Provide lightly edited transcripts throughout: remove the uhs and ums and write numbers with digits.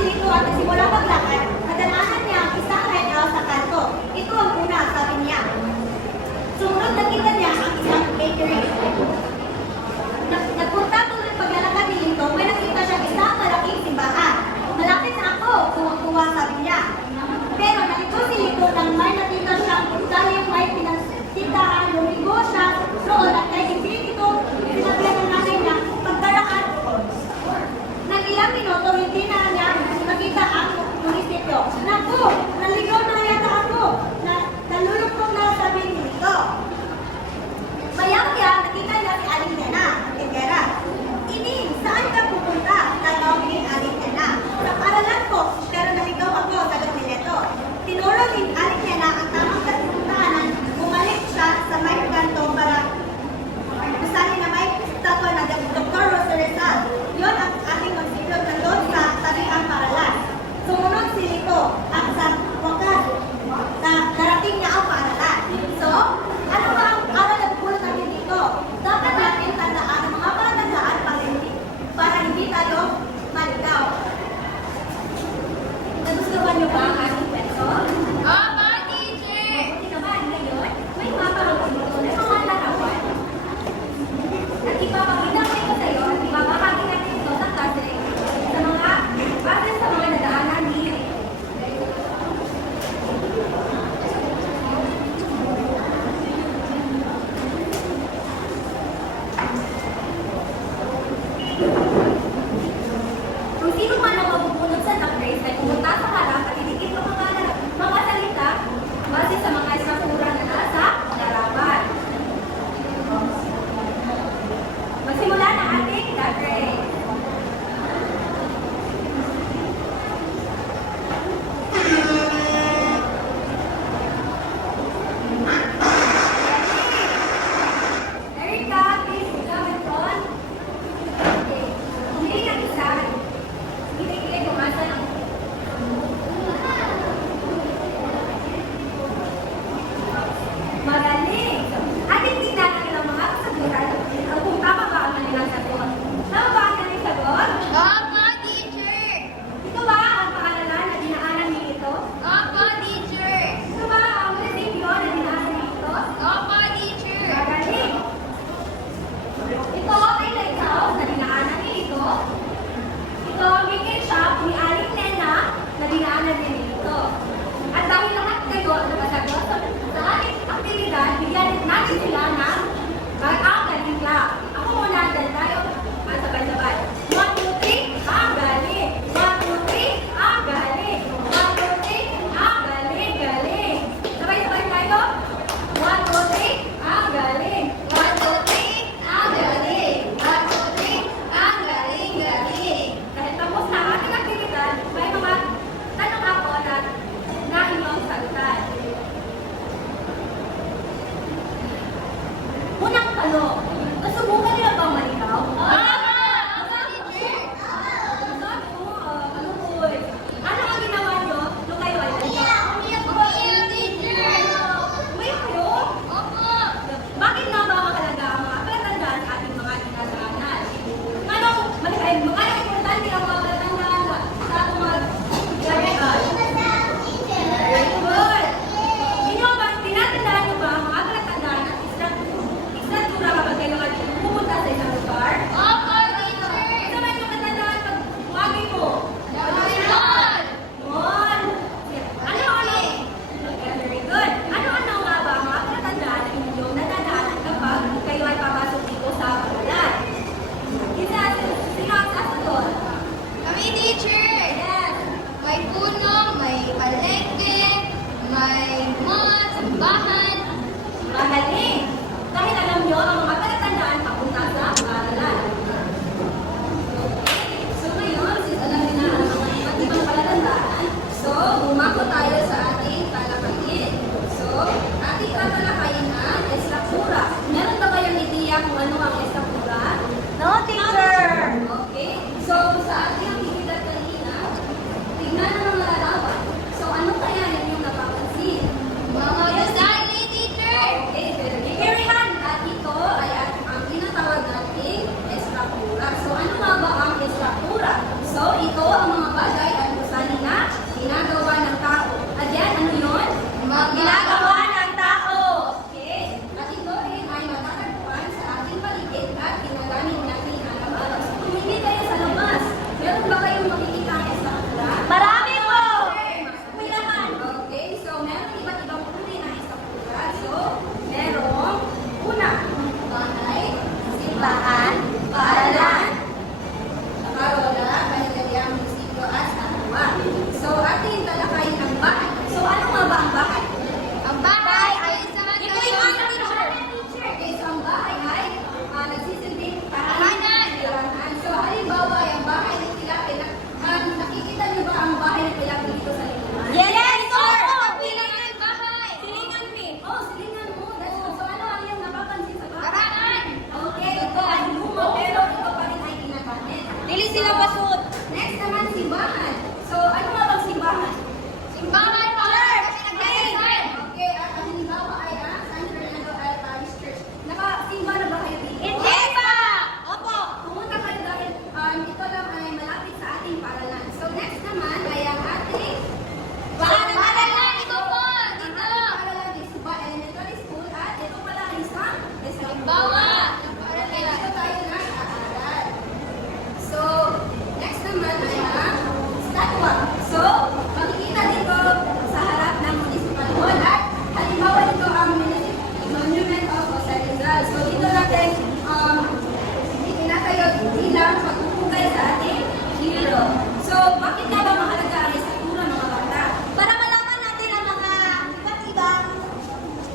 Lito at nagsimula maglakad, nadaanan niya ang isang lighthouse sa kanto. Ito ang una, sabi niya. Sumunod nakita niya ang isang bakery. Nagpunta tuloy paglalakad ni Lito, may nakita siya isang malaking simbahan. Malapit na ako, tuwang-tuwa, sabi niya. Pero nalito si Lito nang may nakita siyang daling may pinagtindahan, lumigo siya roon at kay hindi ito sinabihan ng nanay niya pagkaraan. Nang ilang minuto, hindi na niya nakita ang munisipyo. Naku, naligaw na yata ako. Nalulupong na sabi ni Lito. Maya-maya, nakita niya si Aling Nena, ang tindera. Ining, saan ka pupunta? Tanong ni Aling Nena. Sa paralan ko, pero naligaw ako, sagot ni Lito. Tinuro ni Aling Nena ang tamang kasuntahanan. Bumalik siya sa may kanto para masahin na may statwa na Dr. Rosarizal. Yun ang ating munisipyo nandun sa tabiang paralan. Sumunod si Lito at sa wakas na narating niya ang paralan. So, ano ba ang aral na pupulot natin dito? Dapat natin tandaan ang mga palatandaan para hindi tayo maligaw. Nagustuhan niyo ba ang ating kwento? Opo, teacher! Buti naman ngayon, may maparoon dito ng mga larawan. At ipapakita ko sa iyo at ibabahagi natin ito sa klase sa mga batang sa mga nadaanan ni kung sino man ang mabubunod sa duck race ay pumunta sa harap at idikit ang mga salita base sa mga estruktura na nasa larawan. Magsimula na ating duck race. Erica, please come in front. Okay. Hindi na isa. Kilig-kilig umasa ng magaling. Ating tingnan ang ilang mga kasagutan kung tama ba ang kanilang sagot. Tama ba ang kanilang sagot? Opo, teacher! Ito ba ang paaralan na dinaanan ni Lito? Opo, teacher! Ito ba ang munisipyo na dinaanan ni Lito? Opo, teacher! Magaling. Ito ay lighthouse na dinaanan ni Lito. Ito ang weekend shop ni Aling Nena na dinaanan ni Lito. At dahil lahat kayo na masagot sa ating aktibidad, bigyan natin sila ng ang galing clap. Ako muna, dahil tayo sabay-sabay. 1, 2, 3, ang galing. 1, 2, 3, ang galing. 1, 2, 3, ang galing, galing. Sabay-sabay tayo. 1, 2, 3, ang galing. 1, 2, 3, ang galing. 1, 2, 3, ang galing, galing. Dahil tapos na ang ating aktibidad, may mga tanong ako na inyong sagutan. Unang tanong, nasubukan niyo bang maligaw? Ano ang ginawa niyo nung kayo ay naligaw? Umiyak kayo? Bakit nga ba mahalaga ang mga palatandaan sa ating mga dinadaanan? Anong importante ang mga palatandaan sa ating mga dinadaanan? Very good. Tinatandaan niyo ba ang mga palatandaan at istruktura kapag kayo ay pupunta sa isang lugar? Opo, teacher! Ito ba yung palatandaan pag wagi mo? Yun! Yun. Ano? Very good. Ano nga ba ang mga palatandaan na inyong nadadaanan kapag kayo ay papasok dito sa paralan? Sino ang sasagot? Kami, teacher! Yes. May puno, may palengke, may mall, simbahan. Magaling. Dahil alam nyo ang mga palatandaan papunta sa paralan. So ngayon, since alam nyo na ang mga iba't ibang palatandaan, so bumako tayo sa ating talakayin. So, ating tatalakayin ang estruktura. Meron ba kayong ideya kung ano ang estruktura? No, teacher! Okay. So, sa ating aktibidad kanina, tignan ang mga larawan. So, ano kaya yung napapansin? Mga design, teacher! Okay, very good. At ito ay ang tinatawag nating estruktura. So, ano nga ba ang estruktura? So, ito ang mga bagay at nakikita ang estampura? Marami po! May laman. Okay, so meron iba't ibang uri ng estampura. So, merong una, bahay, simbahan, paaralan, parola, panagaliang munisipyo at sanwa. So, ating talakayin ang bahay. So, ano nga ba ang bahay? Ang bahay ay isang Ito yung ano, teacher. Okay, so ang bahay ay nagsisilbing Tahanan. tahanan. So, halimbawa, yung bahay ni Pilapil, nakikita niyo ba ang bahay ni Pilapil dito sa likuran? Yes, sir! Silingan bahay. Silingan me. Oh, silingan mo. That's good. So, ano ang iyong napapansin sa bahay? Karaan. Okay, ito ay luma, pero ito pa rin ay ginagamit. Dili sila basud. Next naman, simbahan. So, ano nga bang simbahan? Simbahan para kasi nagre-resign. Okay, at ang halimbawa ay San Fernando Parish Church. Nakasimba na ba kayo dito? Hindi pa! Opo! Pumunta kayo dahil ito lang ay malapit sa ating paralan. So, next naman ay ang ating Paaralan. Ito po. Dito. paralan is Suba Elementary School at ito pala ay isang Bawa. Dito tayo nag-aaral. So, next naman ay ang statwa. So, makikita dito sa harap ng municipal hall at halimbawa dito ang Monument of Jose Rizal. So, dito natin itinatayo bilang pagpupugay sa ating hero. So, bakit nga ba mahalaga ang estatura mga bata? Para malaman natin ang mga iba't ibang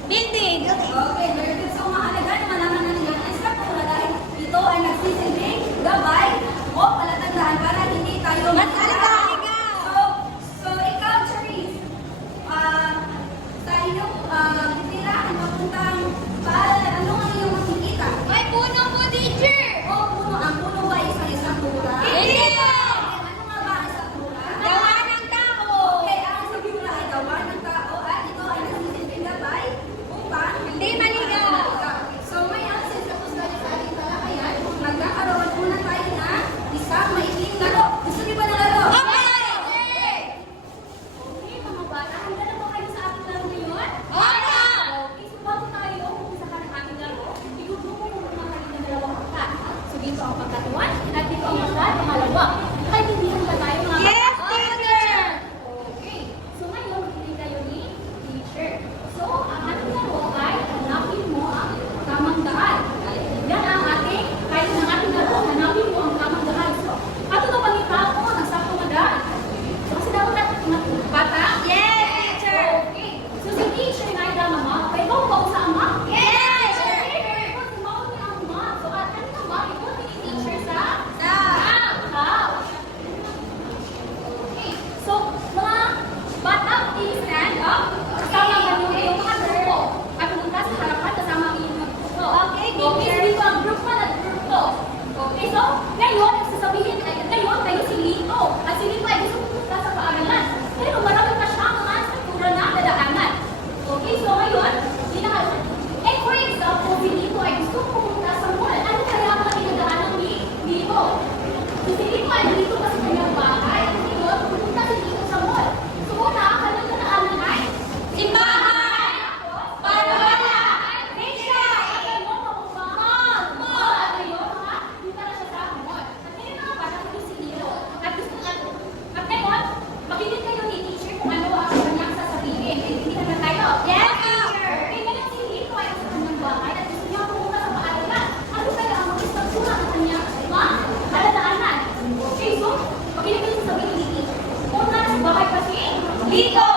building. Okay, very good. So, mahalaga na malaman natin ang estatura dahil ito ay nagsisilbing gabay o palatandaan para hindi tayo Mas aligaw! So ikaw, Charisse, sa inyong tirahan, papuntang paaralan, ano ang iyong makikita? May puno po, teacher. O, puno. Ang puno ba isang estatura? Hindi po! Ano nga ba ang estatura? Gawa ng tao! Okay, ang estatura ay gawa ng tao at ito ay nagsisilbing gabay upang Hindi maligaw. So, may access sa pustahan sa ating talakayan. Magkakaroon muna tayo na isang maikling laro. Gusto niyo ba ng laro? Okay, mga bata, handa na ba kayo sa ating laro ngayon? Opo! Okay, so bago tayo umpisa ka ng ating laro, igugrupo mo muna kayo ng dalawang angkat. So, dito ang pagkatuan at dito ang angkat, pangalawa. Nakaintindihan ba tayo mga bata? Yes, teacher! Okay. So ngayon, magpili kayo ni teacher. So, ang ating laro ay hanapin mo ang tamang daan. Yan ang ating, kahit ng ating laro, hanapin mo ang tamang daan. So, ato na pangita ko ng saktong na daan. So, kasi dapat natin mga bata. Yes, teacher! Okay. So, si teacher na ay dama ma. Kaya ikaw ba sa ama? Yes! Okay. So, mao ni ang ama. So, at ano na ba? Ikaw ni teacher sa? Sa? House. Okay. So, mga bata, please stand up. Kasama ang iyong mga grupo. At pumunta sa harapan kasama ang iyong mga grupo. Okay, Okay, teacher. so dito ang group 1 at group 2. Okay, so, ngayon, sasabihin ay, ngayon, kayo si Lito. At si Lito ay gusto pumunta sa paaralan. Pero marami pa siya mga struktura na dadaanan. Okay, so ngayon, for example, si Lito ay gusto pumunta sa mall. Ano kaya ang pinagdaanan ni Lito? Si Lito ay dito pa sa kanyang bahay. Ngayon, pumunta si Lito sa mall. So, una, kanyang dadaanan ay Simbahan! Parola! Misha! At ngayon, mall! At ngayon, punta na siya sa mall. At ngayon mga bata, ito si Lito. At gusto na, at ngayon, makinig kayo ni teacher kung ano ang kanyang sasabihin. Naintindihan na tayo? Yes, teacher! Okay, ngayon si Lito ay sa kanyang bahay at gusto niya pumunta sa paaralan. Ano kaya ang mag-istructura ng kanyang kaladaanan? Okay, so, makinig kayo sa sabihin ni teacher. Una, sa bahay kasi, Lito!